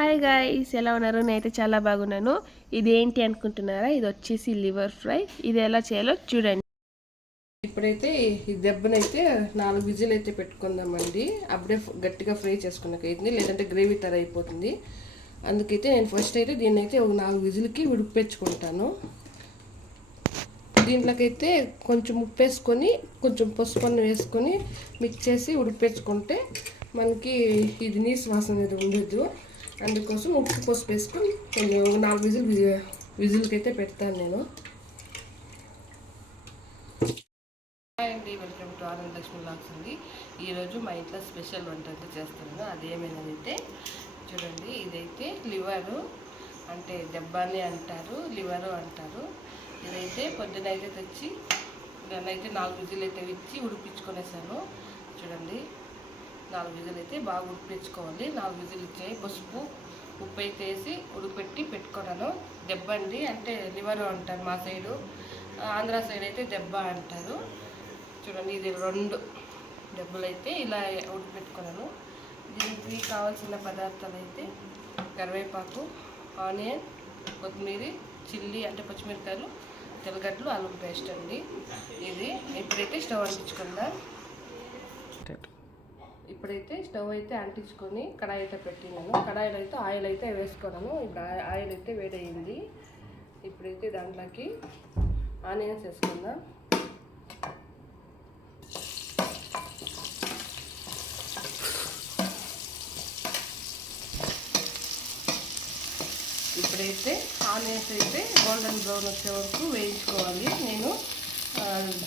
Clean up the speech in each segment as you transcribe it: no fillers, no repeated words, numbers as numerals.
Hi guys, ఎలా ఉన్నారు? నేనైతే చాలా బాగున్నాను. ఇది ఏంటి అనుకుంటున్నారా? ఇది వచ్చేసి లివర్ ఫ్రై. ఇది ఎలా చేయాలో చూడండి. ఇప్పుడైతే ఈ దెబ్బనైతే 4 విజిల్ అయితే పెట్టుకుందామండి. అప్పుడే గట్టిగా ఫ్రై చేసుకున్నకైతుంది, లేదంటే గ్రేవీ తర అయిపోతుంది. అందుకైతే నేను ఫస్ట్ అయితే దీన్ని అయితే ఒక 4 విజిల్కి ఉడికిపెట్టుకుంటాను. దీంట్లోకైతే కొంచెం ఉప్పు వేసుకొని కొంచెం పసుపు వేసుకొని మిక్స్ చేసి ఉడికిపెట్టుకుంటే మనకి ఇది నీసు వాసన అనేది ఉండదు. అందుకోసం ఉప్పు పసుపు వేసుకొని కొంచెం 4 విజిల్కి అయితే పెడతాను నేను. హాయ్ అండి, welcome to Anand Lakshmi vlogs అండి. ఈరోజు మా ఇంట్లో స్పెషల్ వంట అయితే చేస్తున్నాను. అదేమైనదైతే చూడండి. ఇదైతే లివరు, అంటే దెబ్బని అంటారు, లివరు అంటారు. ఇదైతే పొద్దున అయితే తెచ్చి దాన్నైతే 4 విజిల్ అయితే ఇచ్చి ఉడిపించుకొనేసాను. చూడండి, 4 విజిల్ అయితే బాగా ఉడిపించుకోవాలి. 4 విజిల్ ఇచ్చాయి. పసుపు ఉప్పు అయితే వేసి ఉడిపెట్టి పెట్టుకున్నాను. దెబ్బ అండి, అంటే లివరు అంటారు మా సైడు. ఆంధ్ర సైడ్ అయితే దెబ్బ అంటారు. చూడండి, ఇది 2 దెబ్బలు అయితే ఇలా ఉడిపెట్టుకున్నాను. దీనికి కావాల్సిన పదార్థాలు అయితే కరివేపాకు, ఆనియన్, కొత్తిమీర, చిల్లీ అంటే పచ్చిమిరకాయలు, తెల్లగడ్డలు, అల్లం పేస్ట్ అండి. ఇది ఇప్పుడైతే స్టవ్ అంటించుకుందాం. ఇప్పుడైతే స్టవ్ అయితే అంటించుకొని కడాయి అయితే పెట్టినాను. కడాయిలో అయితే ఆయిల్ అయితే వేసుకున్నాను. ఇప్పుడు ఆయిల్ అయితే వేడయింది. ఇప్పుడైతే దాంట్లోకి ఆనియన్స్ వేసుకుందాం. ఇప్పుడైతే ఆనియన్స్ అయితే గోల్డెన్ బ్రౌన్ వచ్చే వరకు వేయించుకోవాలి. నేను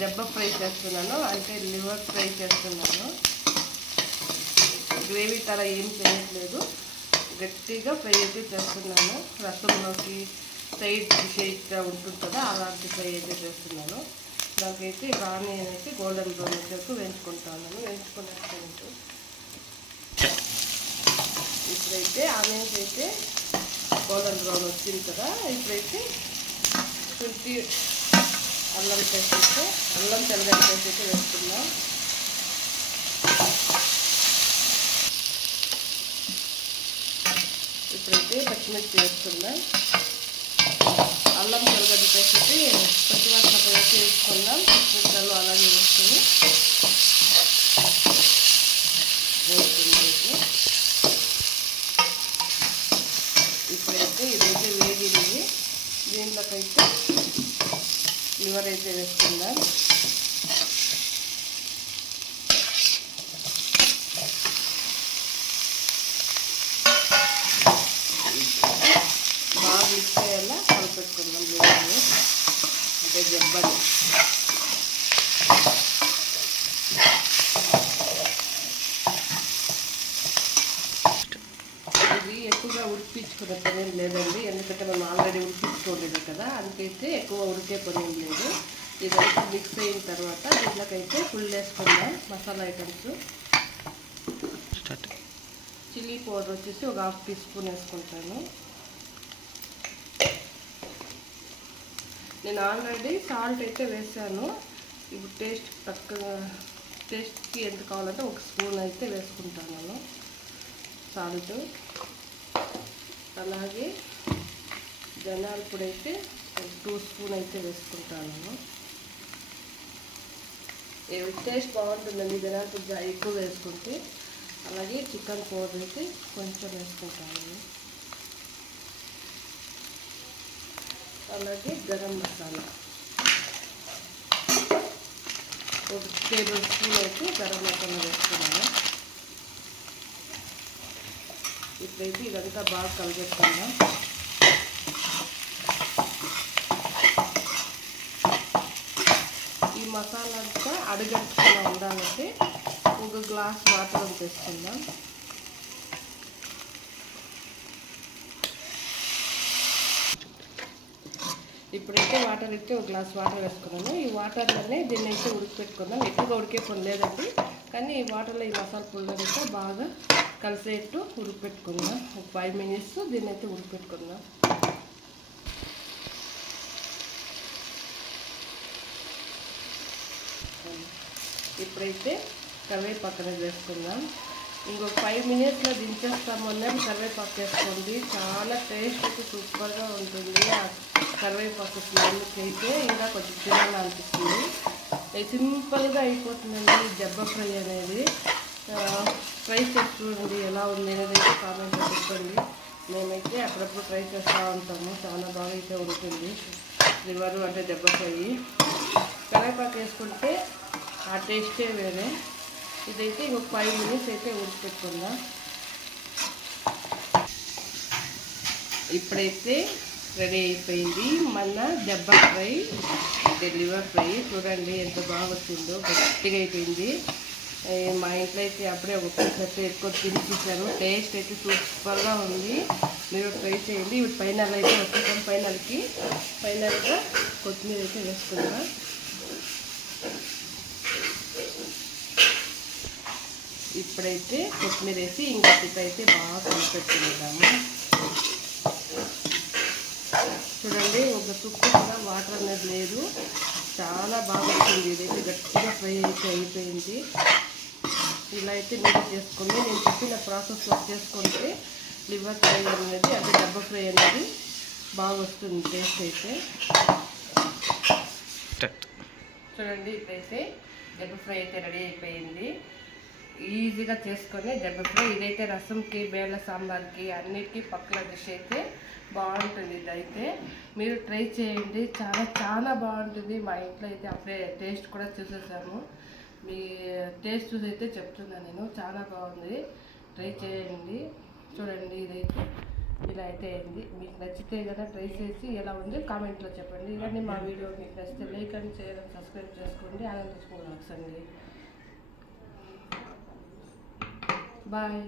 దెబ్బ ఫ్రై చేస్తున్నాను, అంటే లివర్ ఫ్రై చేస్తున్నాను. గ్రేవీ తర ఏం చేయట్లేదు, గట్టిగా ఫ్రై అయితే చేస్తున్నాను. రసంలోకి సైడ్ డిష్ ఉంటుంది కదా, అలాంటి ఫ్రై అయితే చేస్తున్నాను. దానికైతే ఆనియన్ అయితే గోల్డెన్ బ్రౌన్ వచ్చేసి వేయించుకుంటాను. వేయించుకున్నట్టు ఇప్పుడైతే ఆనియన్స్ అయితే గోల్డెన్ బ్రౌన్ వచ్చింది కదా. ఇప్పుడైతే శుద్ధి అల్లం పేస్ట్ అయితే అల్లం తెల్లగడ్డ పేస్ట్ అయితే వేసుకుందాం. ఇప్పుడైతే పచ్చిమిర్చి వేసుకుందాం. అల్లం తెల్లగడ్డ పేస్ట్ అయితే పచ్చివాసన వేసి వేసుకుందాం. పచ్చిమిరకాయలు అలాగే వేసుకొని ఇప్పుడైతే ఇదైతే వేగింది. దీంట్లోకైతే లివర్ అయితే వేసుకుందాం. బాగా మిక్స్ అయ్యేలా కలిపెట్టుకుందాం లివర్ని, అంటే దెబ్బని. ఇది ఎక్కువగా ఉడిపించుకునే పని ఏం లేదండి, ఎందుకంటే మనం ఆల్రెడీ ఉడిపించుకోలేదు కదా. అందుకైతే ఎక్కువ ఉడికే పని ఏం లేదు. ఇదైతే మిక్స్ అయిన తర్వాత దీంట్లోకైతే ఫుల్ వేసుకుందాం మసాలా ఐటమ్స్. చిల్లీ పౌడర్ వచ్చేసి ఒక 1/2 టీ స్పూన్ వేసుకుంటాను. నేను ఆల్రెడీ సాల్ట్ అయితే వేసాను. ఇప్పుడు టేస్ట్కి ఎంత కావాలంటే 1 స్పూన్ అయితే వేసుకుంటాను సాల్ట్. అలాగే ధనియాల పొడి అయితే 2 స్పూన్ అయితే వేసుకుంటాను. టేస్ట్ బాగుంటుందండి ధనియాల పొడి ఎక్కువ వేసుకుంటే. అలాగే చికెన్ పౌడర్ అయితే కొంచెం వేసుకుంటాను. అలాగే గరం మసాలా 1 టేబుల్ స్పూన్ అయితే గరం మసాలా వేసుకున్నాను. ఇప్పుడైతే ఇదంతా బాగా కలిపేసుకుందాం. ఈ మసాలా అంతా అడుగట్టుగా ఉండాలంటే 1 గ్లాస్ వాటర్ వేసుకుందాం. ఇప్పుడైతే వాటర్ అయితే 1 గ్లాస్ వాటర్ వేసుకున్నాను. ఈ వాటర్లోనే దీన్ని అయితే ఉడికిపెట్టుకుందాం. ఎక్కువగా ఉడికే పని లేదండి, కానీ ఈ వాటర్లో ఈ మసాలా పొడి బాగా కలిసేట్టు ఉడికిపెట్టుకుందాం. ఒక 5 మినిట్స్ దీన్ని అయితే ఉడికిపెట్టుకుందాం. ఇప్పుడైతే కరివేపాకు వేసుకుందాం. ఇంకొక 5 మినిట్స్లో దించేస్తాము అన్నది కరివేపాకు వేసుకోండి. చాలా టేస్ట్ అయితే సూపర్గా ఉంటుంది. ఆ కరివేపాకు స్మెల్కి అయితే ఇంకా కొంచెం తినాలని అనిపిస్తుంది. సింపుల్గా అయిపోతుందండి దెబ్బ ఫ్రై అనేది. ట్రై చేసి చూడండి ఎలా ఉంది అనేది అయితే కామెంట్లో చెప్పండి. మేమైతే అప్పుడప్పుడు ట్రై చేస్తూ ఉంటాము. చాలా బాగా అయితే ఉంటుంది లివరు అంటే దెబ్బ ఫ్రై. కరివేపాకు వేసుకుంటే ఆ టేస్టే వేరే. ఇదైతే ఇంకొక 5 మినిట్స్ అయితే ఉడికిపెట్టుకుందాం. ఇప్పుడైతే రెడీ అయిపోయింది మన దెబ్బ ఫ్రై అంటే లివర్ ఫ్రై. చూడండి ఎంత బాగా వచ్చిందో, గట్టిగా అయిపోయింది. మా ఇంట్లో అయితే అప్పుడే ఒక పీస్ ఎక్కువ తినిపించారు. టేస్ట్ అయితే సూపర్గా ఉంది. మీరు ట్రై చేయండి. ఇప్పుడు ఫైనల్ అయితే వచ్చేసాం. ఫైనల్గా కొత్తిమీర అయితే వేసుకుందాం. ఇప్పుడైతే కొత్తిమీర వేసి ఇంకొకటి అయితే బాగా కలిపెట్టుకుంటాము. చూడండి ఒక చుక్క కూడా వాటర్ అనేది లేదు. చాలా బాగా వచ్చింది. ఇదైతే గట్టిగా ఫ్రై అయితే అయిపోయింది. ఇలా అయితే మీరు చేసుకోండి. నేను చెప్పిన ప్రాసెస్లో చేసుకుంటే లివర్ ఫ్రై అనేది అంటే డబ్బా ఫ్రై అనేది బాగా వస్తుంది టేస్ట్ అయితే. చూడండి ఇప్పుడైతే దెబ్బ ఫ్రై అయితే రెడీ అయిపోయింది. ఈజీగా చేసుకొని దెబ్బ ఫ్రై. ఇదైతే రసంకి, బేళ్ళ సాంబార్కి అన్నిటికీ పక్కన డిష్ అయితే బాగుంటుంది. ఇదైతే మీరు ట్రై చేయండి. చాలా చాలా బాగుంటుంది. మా ఇంట్లో అయితే అప్పుడే టేస్ట్ కూడా చూసేసాము. మీ టేస్ట్ చూసి అయితే చెప్తున్నాను నేను. చాలా బాగుంది. ట్రై చేయండి. చూడండి ఇదైతే ఇలా అయితే అయింది. మీకు నచ్చితే కదా ట్రై చేసి ఎలా ఉంది కామెంట్లో చెప్పండి. ఇవన్నీ మా వీడియో మీకు నచ్చితే like and share and subscribe చేసుకోండి. ఆనంద్ లక్ష్మి వ్లాగ్స్ అండి. బాయ్.